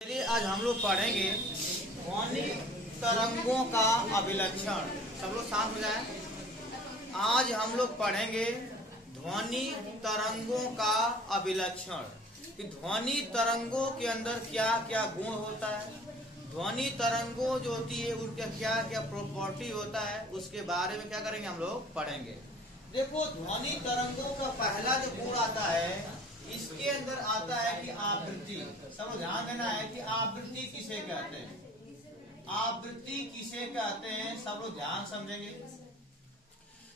चलिए आज हम लोग पढ़ेंगे ध्वनि तरंगों का अभिलक्षण। सब लोग शांत हो जाए। आज हम लोग पढ़ेंगे ध्वनि तरंगों का अभिलक्षण कि ध्वनि तरंगों के अंदर क्या क्या गुण होता है, ध्वनि तरंगों जो होती है उनका क्या क्या प्रॉपर्टी होता है, उसके बारे में क्या करेंगे हम लोग पढ़ेंगे। देखो, ध्वनि तरंगों का पहला जो गुण आता है, इसके अंदर आता है कि आवृत्ति। सब ध्यान देना है कि आवृत्ति किसे कहते हैं, आवृत्ति किसे कहते हैं, सब लोग ध्यान समझेंगे।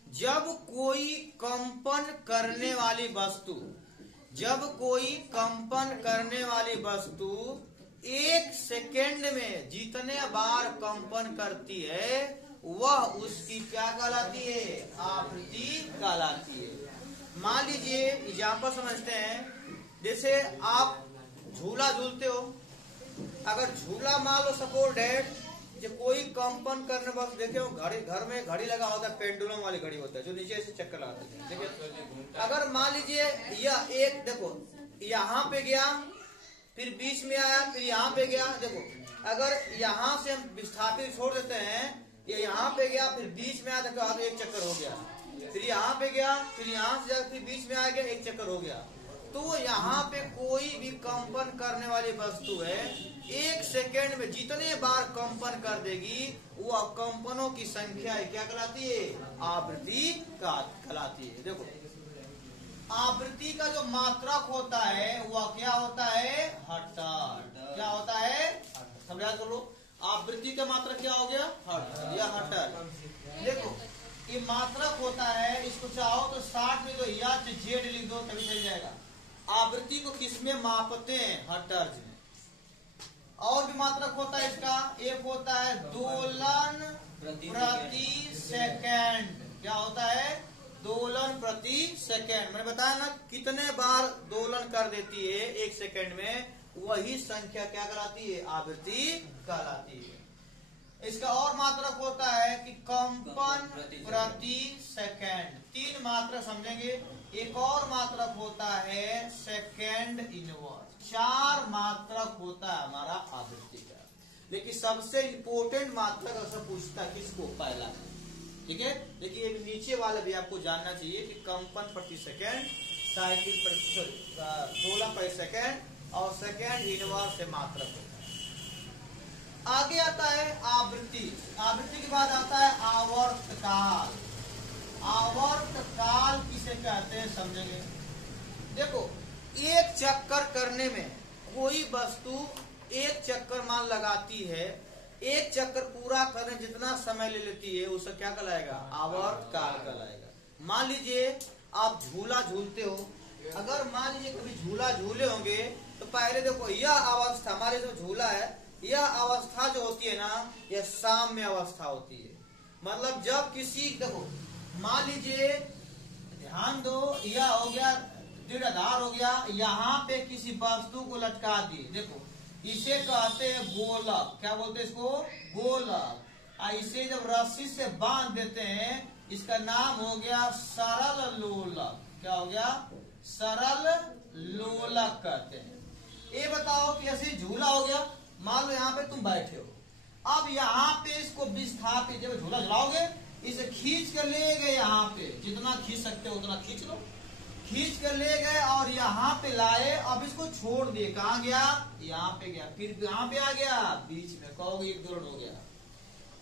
जब कोई कंपन करने वाली वस्तु, जब कोई कंपन करने वाली वस्तु एक सेकेंड में जितने बार कंपन करती है वह उसकी क्या कहलाती है, आवृत्ति कहलाती है। मान लीजिए एग्जाम्पल समझते हैं, जैसे आप झूला झूलते हो, अगर झूला मान लो सपोज डेट जो कोई कंपन करने वक्त देखे हो, घड़ी घर में घड़ी लगा होता है, पेंडुलम वाली घड़ी होता है जो नीचे से चक्कर लगाते हैं। देखिए, अगर मान लीजिए यह एक, देखो यहाँ पे गया, फिर बीच में आया, फिर यहाँ पे गया। देखो, अगर यहाँ से हम विस्थापित छोड़ देते हैं, ये यहाँ पे गया, फिर बीच में आया, देखो एक चक्कर हो गया, फिर यहाँ पे गया, फिर यहाँ से जाकर फिर बीच में आ गया, एक चक्कर हो गया। तो यहाँ पे कोई भी कंपन करने वाली वस्तु है, एक सेकेंड में जितने बार कंपन कर देगी वो कंपनों की संख्या क्या कहलाती है, आवृत्ति कहलाती है। देखो, आवृत्ति का जो मात्रक होता है वह क्या होता है, हर्ट्ज। क्या होता है, समझा करो। आवृत्ति का मात्रक क्या हो गया, हर्ट्ज या हर्ट्ज। देखो, ये मात्रक होता है, इसको चाहो तो 60 में तो या जेड लिख दो तभी चल जाएगा। आवृत्ति को किसमें मापते हैं, हर्ट्ज में। और भी मात्रक होता है इसका, एक होता है दोलन प्रति सेकंड। क्या होता है, दोलन प्रति सेकंड। मैंने बताया ना कितने बार दोलन कर देती है एक सेकंड में, वही संख्या क्या कहलाती है, आवृत्ति कहलाती है। इसका और मात्रक होता है कि कंपन प्रति सेकंड। 3 मात्रक समझेंगे। एक और मात्रक होता है सेकंड इनवर्स। 4 मात्रक होता है हमारा आवृत्ति का। लेकिन सबसे इम्पोर्टेंट मात्रक अगर पूछता किसको, पहला, ठीक है। देखिए नीचे वाला भी आपको जानना चाहिए कि कंपन प्रति सेकंड, साइकिल दोलन प्रति सेकंड और सेकंड इनवर्स से मात्रक होता है। आगे आता है आवृत्ति। आवृत्ति के बाद आता है आवर्तकाल। आवर्तकाल किसे कहते हैं समझेंगे। देखो, एक चक्कर करने में कोई वस्तु एक चक्कर मान लगाती है, एक चक्कर पूरा करने जितना समय ले लेती है उसका क्या कहलाएगा, आवर्तकाल कहलाएगा। मान लीजिए आप झूला झूलते हो, अगर मान लीजिए कभी झूला झूले होंगे तो पहले देखो यह अवस्था, हमारे जो झूला है यह अवस्था जो होती है ना, यह साम्य अवस्था होती है। मतलब जब किसी, देखो मान लीजिए, ध्यान दो, यह हो गया दृढ़ आधार हो गया, यहाँ पे किसी वस्तु को लटका दिए। देखो, इसे कहते हैं गोलक। क्या बोलते हैं इसको, गोलक। इसे जब रस्सी से बांध देते हैं, इसका नाम हो गया सरल लोलक। क्या हो गया, सरल लोलक कहते हैं। ये बताओ कि ऐसे झूला हो गया, मान लो यहाँ पे तुम बैठे हो, अब यहाँ पे इसको विस्थापित, जब झूला झुलाओगे इसे खींच कर ले गए, यहाँ पे जितना खींच सकते हो उतना खींच लो, खींच कर ले गए और यहाँ पे लाए। अब इसको छोड़ दिए, कहाँ गया, यहाँ पे गया, फिर यहाँ पे आ गया, बीच में कहोगे एक दोलन हो गया,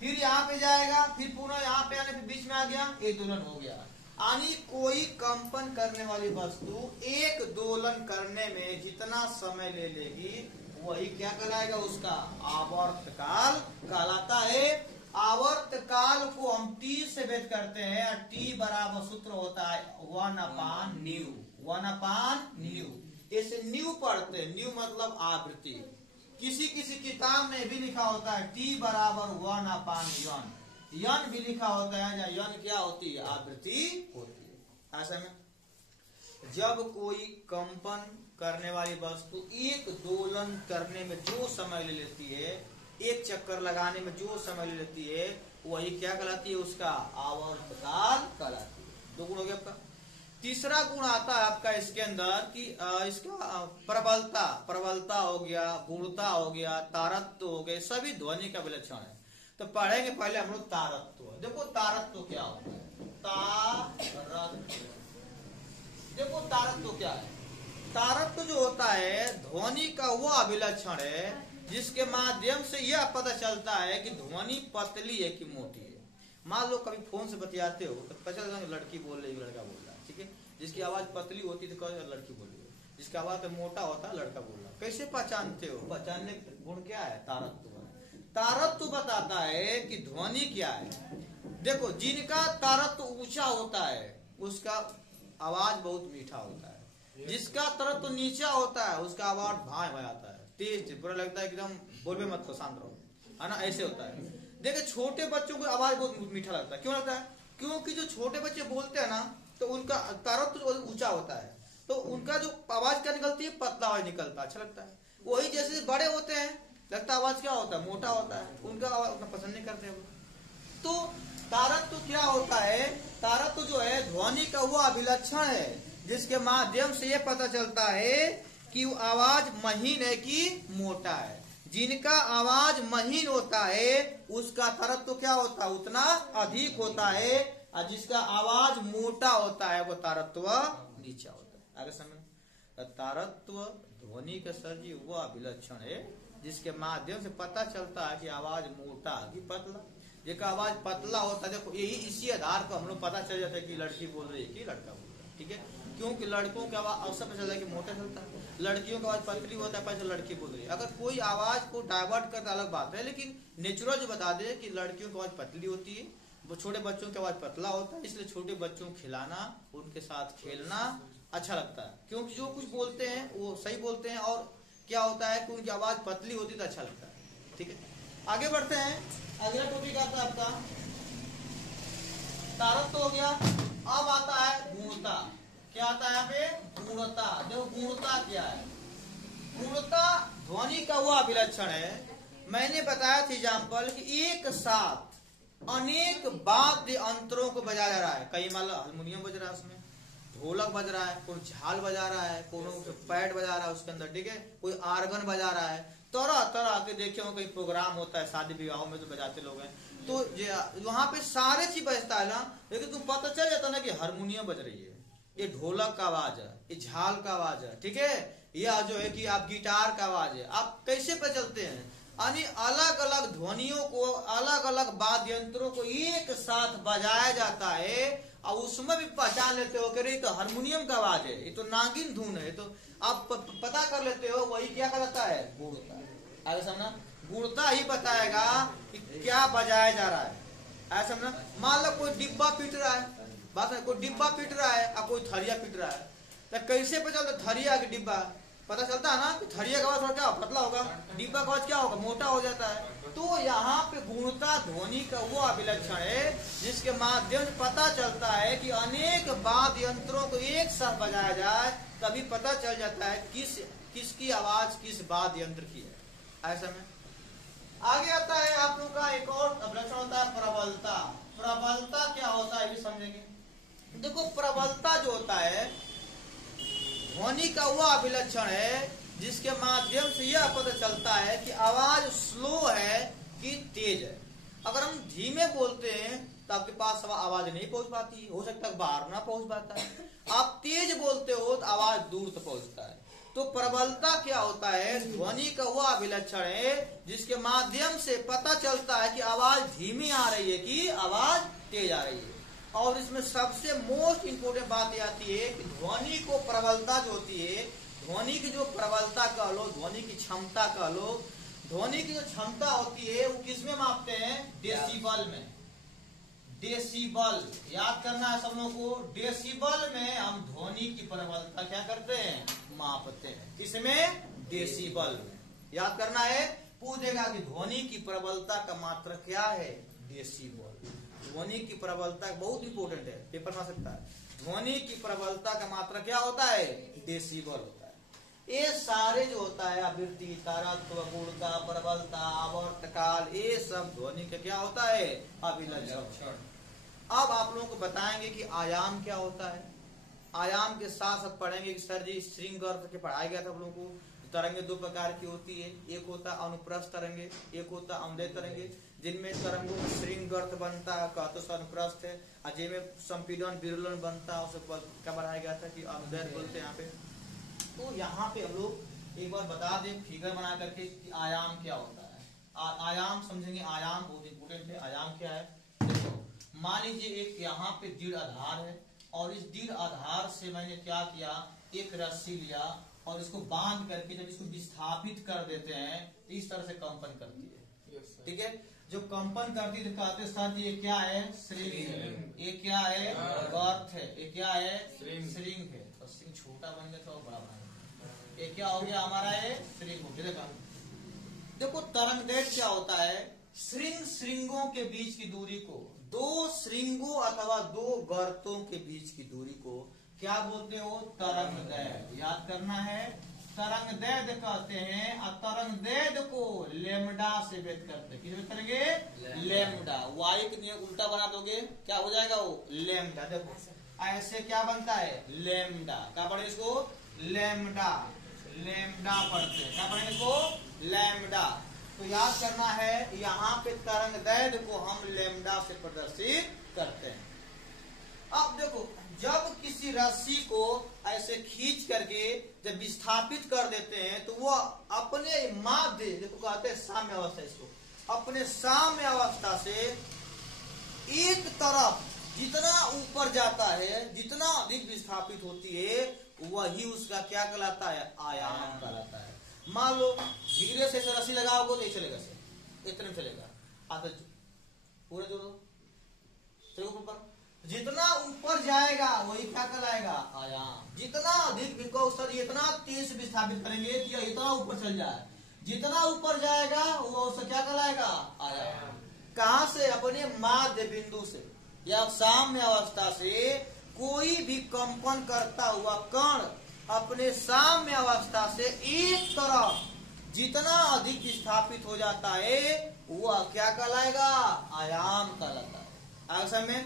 फिर यहाँ पे जाएगा, फिर पुनः यहाँ पे आने, फिर बीच में आ गया, एक दोलन हो गया। यानी कोई कंपन करने वाली वस्तु एक दोलन करने में जितना समय ले लेगी वही क्या कहलाएगा, उसका आवर्तकाल कहलाता है। आवर्तकाल को हम T से व्यक्त करते हैं। T बराबर सूत्र होता है 1/ν। 1/ν। इसे न्यू पढ़ते हैं, न्यू मतलब आवृत्ति। किसी किसी किताब में भी लिखा होता है T बराबर 1/n। यन भी लिखा होता है, या यन क्या होती है, आवृत्ति होती है। ऐसा में जब कोई कंपन करने वाली वस्तु एक दोलन करने में जो समय ले लेती है, एक चक्कर लगाने में जो समय ले लेती है, वही क्या कहलाती है, उसका आवर्तकाल कहलाती है। 2 गुण हो गया आपका। तीसरा गुण आता है आपका इसके अंदर कि इसका प्रबलता हो गया, गुणता हो गया, तारत्व हो गए, सभी ध्वनि का विलक्षण है। तो पढ़ेंगे पहले हम लोग तारत्व। देखो तारत्व क्या होता है, देखो तारत्व क्या है। तारत्व जो होता है ध्वनि का वो अभिलक्षण है जिसके माध्यम से यह पता चलता है कि ध्वनि पतली है कि मोटी है। मान लो कभी फोन से बतियाते हो तो पता चलता है लड़की बोल रही है, लड़का बोल रहा है, ठीक है। जिसकी आवाज पतली होती है तो लड़की बोल रही है, जिसका आवाज मोटा होता है लड़का बोल रहा है। कैसे पहचानते हो? पहचानने का गुण क्या है? तारत्व। तारत्व बताता है कि ध्वनि क्या है। देखो जिनका तारत्व ऊंचा होता है उसका आवाज बहुत मीठा होता है, जिसका तारत्व नीचा होता है उसका आवाज भाई आता है, तेज, बुरा लगता है एकदम, बोलबे मत तो शांत रहो, है ना, ऐसे होता है। देखिए छोटे बच्चों को आवाज बहुत मीठा लगता है। क्यों लगता है? क्योंकि जो छोटे बच्चे बोलते हैं ना तो उनका तारत्व ऊंचा होता है, तो उनका जो आवाज क्या निकलती है, पतला आवाज निकलता है, अच्छा लगता है। वही जैसे बड़े होते हैं लगता आवाज क्या होता है, मोटा होता है, उनका आवाज उतना पसंद नहीं करते वो। तो तारत्व क्या होता है? तारत्व जो है ध्वनि का वो अभिलक्षण है जिसके माध्यम से ये पता चलता है कि वो आवाज महीन है कि मोटा है। जिनका आवाज महीन होता है उसका तारत्व क्या होता है, उतना अधिक होता है, और जिसका आवाज मोटा होता है वो तारत्व नीचा होता है। आगे समझ, तारत्व ध्वनि का सर्जी वो अभिलक्षण है जिसके माध्यम से पता चलता है कि आवाज मोटा कि पतला। जिसका आवाज पतला होता है, देखो यही इसी आधार पर हम लोग पता चल जाता है कि लड़की बोल रही है कि लड़का बोल रहा है, ठीक है। क्योंकि लड़कों की आवाज अवसर पता चलता है कि मोटा चलता है, लड़कियों का आवाज पतली होता है, पता लड़की बोल रही है। अगर कोई आवाज को डाइवर्ट करता अलग बात है, लेकिन नेचुरल जो बता दे कि लड़कियों की आवाज पतली होती है, वो छोटे बच्चों की आवाज पतला होता है, इसलिए छोटे बच्चों को खिलाना, उनके साथ खेलना अच्छा लगता है, क्योंकि जो कुछ बोलते हैं वो सही बोलते हैं, और क्या होता है कि उनकी आवाज पतली होती तो अच्छा लगता है, ठीक है। आगे बढ़ते हैं, अगला टॉपिक आता है आपका तारत्व हो गया। अब आता है गुणता। क्या आता है यहाँ पे? गुणता। देखो गुणता क्या है? गुणता ध्वनि का वो अभिलक्षण है, मैंने बताया था एग्जाम्पल कि एक साथ अनेक वाद्य यंत्रों को बजाया जा रहा है। कई मान लो हारमोनियम बज रहा है, उसमें ढोलक बज रहा है, कोई झाल बजा रहा है, कोई पैड बजा रहा है उसके अंदर, ठीक है, कोई आर्गन बजा रहा है, तरह तरह के देखे हो, कहीं प्रोग्राम होता है शादी विवाहों में तो बजाते लोग हैं, तो वहां पे सारे चीज बजता है ना, लेकिन तुम पता चल जाता ना कि हारमोनियम बज रही है, ये ढोलक का आवाज है, ये झाल का आवाज है, ठीक है, या जो है कि आप गिटार का आवाज है। आप कैसे पहचानते हैं? यानी अलग अलग ध्वनियों को, अलग अलग वाद्य यंत्रों को एक साथ बजाया जाता है और उसमें भी पहचान लेते हो कि तो हारमोनियम का आवाज है, ये तो नागिन धुन है, तो आप पता कर लेते हो, वही क्या कहलाता है? गुणता। आगे समझना, गुणता ही बताएगा कि क्या बजाया जा रहा है। ऐसा समझना, मान लो कोई डिब्बा पीट रहा है, बात है, कोई डिब्बा पीट रहा है और कोई थरिया पीट रहा है, तो कैसे पता चलता थरिया कि डिब्बा? पता चलता है ना कि थरिया का आवाज थोड़ा क्या पतला होगा, डिब्बा का आवाज क्या होगा, मोटा हो जाता है। तो यहाँ पे गुणता ध्वनि का वो अभिलक्षण है जिसके माध्यम से पता चलता है कि अनेक वाद्य यंत्रों को एक साथ बजाया जाए तभी पता चल जाता है किसकी आवाज किस वाद्य यंत्र की है। ऐसा में आगे आता है आप लोग का एक और अभिलक्षण होता है प्रबलता। प्रबलता क्या होता है ये समझेंगे। देखो प्रबलता जो होता है ध्वनि का वो अभिलक्षण है जिसके माध्यम से यह पता चलता है कि आवाज स्लो है कि तेज है। अगर हम धीमे बोलते हैं तो आपके पास आवाज नहीं पहुंच पाती, हो सकता है बाहर ना पहुंच पाता है। आप तेज बोलते हो तो आवाज दूर तक पहुंचता है। तो प्रबलता क्या होता है? ध्वनि का वो अभिलक्षण है जिसके माध्यम से पता चलता है कि आवाज धीमी आ रही है कि आवाज तेज आ रही है। और इसमें सबसे मोस्ट इंपोर्टेंट बात यह आती है कि ध्वनि को प्रबलता जो होती है, ध्वनि की जो प्रबलता कह लो, ध्वनि की क्षमता कह लो, ध्वनि की जो क्षमता होती है वो किसमें मापते हैं? डेसिबल में। डेसिबल याद करना है सब लोगों को। डेसिबल में हम ध्वनि की प्रबलता क्या करते हैं? मापते हैं। किसमें? डेसिबल में। याद करना है, पूछेगा कि ध्वनि की प्रबलता का मात्रा क्या है? डेसिबल। ध्वनि की प्रबलता बहुत इंपोर्टेंट है, पेपर में आ सकता है। ध्वनि की प्रबलता का मात्रा क्या होता है? डेसिबल होता है। ये सारे जो होता है आवृत्ति, तारत्व, गुणता, प्रबलता, आवर्तकाल, ये सब ध्वनि का क्या होता है? अभिलक्षण। अब आप लोगों को बताएंगे कि आयाम क्या होता है। आयाम के साथ साथ पढ़ेंगे कि सर जी श्रृंग अर्थ के पढ़ाया गया था हम लोगों को। तरंगे दो प्रकार की होती है, एक होता अनुप्रस्थ तरंगे, एक होता अम्लेय तरंगे, जिनमें तरंगों में श्रृंग अर्थ बनता है कहते तो अनुप्रस्थ है, और जिनमें संपीड़न विरलन बनता है उसे क्या बढ़ाया गया था कि अम्लेय बोलते हैं यहाँ पे। तो यहाँ पे हम लोग एक बार बता दें फिगर बना करके कि आयाम क्या होता है। आयाम समझेंगे, आयाम बहुत इंपोर्टेंट है। आयाम क्या है, देखो मान लीजिए एक यहाँ पे दृढ़ आधार है और इस दृढ़ आधार से मैंने क्या किया, एक रस्सी लिया और इसको बांध करके जब इसको विस्थापित कर देते हैं तो इस तरह से कंपन करती है। ठीक है, जो कंपन करती है तो कहते हैं सर ये क्या है, श्रृंग। ये क्या है, गर्थ है। ये क्या है, श्रृंग है। तो श्रृंग छोटा बन गया तो बड़ा बना, ये क्या हो गया हमारा, है श्रृंग हो गया। देखो तरंगदैर्घ्य क्या होता है, श्रृंगों के बीच की दूरी को, दो श्रृंगों अथवा दो गर्तों के बीच की दूरी को क्या बोलते हो, तरंगदैर्घ्य। याद करना है, तरंगदैर्घ्य कहते हैं। और तरंगदैर्घ्य को लेमडा से व्यक्त करते हैं। किस व्यक्त करेंगे, लेमडा। वाई के नियम उल्टा बना दोगे क्या हो जाएगा, वो लेमडा। देखो ऐसे क्या बनता है, लेमडा। क्या पढ़े इसको, लेमडा। लेमडा पढ़ते हैं, क्या पढ़ेंगे इसको, लेमडा। तो याद करना है यहाँ पे तरंगदैर्घ्य को हम लेमडा से प्रदर्शित करते हैं। अब देखो जब किसी रस्सी को ऐसे खींच करके जब विस्थापित कर देते हैं तो वो अपने माध्य, देखो कहते हैं साम्य अवस्था, इसको अपने साम्य अवस्था से एक तरफ जितना ऊपर जाता है, जितना अधिक विस्थापित होती है, वही उसका क्या कहलाता है, आयाम कहलाता है। मान लो धीरे से रस्सी लगाओगे तो नहीं चलेगा, इतने में चलेगा, आता पूरे जोड़ो ऊपर। जितना ऊपर जाएगा वही क्या कहलाएगा, आयाम। जितना अधिक विकौशल, इतना तेज विस्थापित करेंगे कि इतना ऊपर चल जाए, जितना ऊपर जाएगा वो उससे क्या कहलाएगा, आयाम। कहां से, अपने माध्य बिंदु से या साम्य अवस्था से कोई भी कंपन करता हुआ कण अपने साम्य अवस्था से एक तरफ जितना अधिक विस्थापित हो जाता है वह क्या कहलाएगा, आयाम कहलाता है। आगे में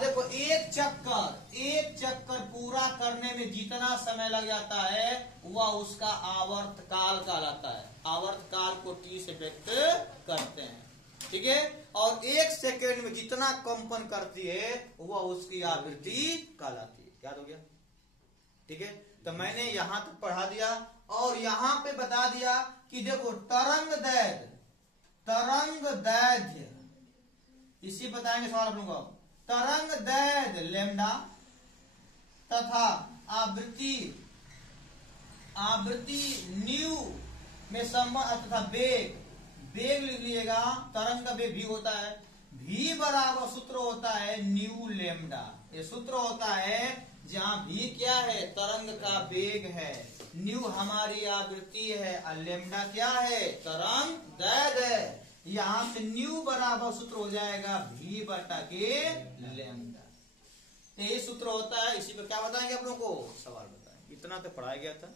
देखो एक चक्कर पूरा करने में जितना समय लग जाता है वह उसका आवर्त काल कहलाता है। आवर्त काल को टी से व्यक्त करते हैं। ठीक है, और एक सेकेंड में जितना कंपन करती है वह उसकी आवृत्ति कहलाती है। याद हो गया, ठीक है। तो मैंने यहां तक पढ़ा दिया और यहां पे बता दिया कि देखो तरंगदैर्घ्य इसी बताएंगे सवाल आप लोगों को। तरंगदैर्घ्य लेमडा तथा आवृत्ति न्यू में संबंध तथा वेग लिख लीजिएगा। तरंग का वेग भी होता है, भी बराबर सूत्र होता है न्यू लेमडा। ये सूत्र होता है जहां भी क्या है, तरंग का वेग है, न्यू हमारी आवृत्ति है और लेमडा क्या है, तरंगदैर्घ्य है। यहाँ से न्यू बराबर सूत्र हो जाएगा भी बटा के लेमडा। तो ये सूत्र होता है। इसी पर क्या बताएंगे आप लोगों को, सवाल बताएंगे। इतना तो पढ़ाया गया था।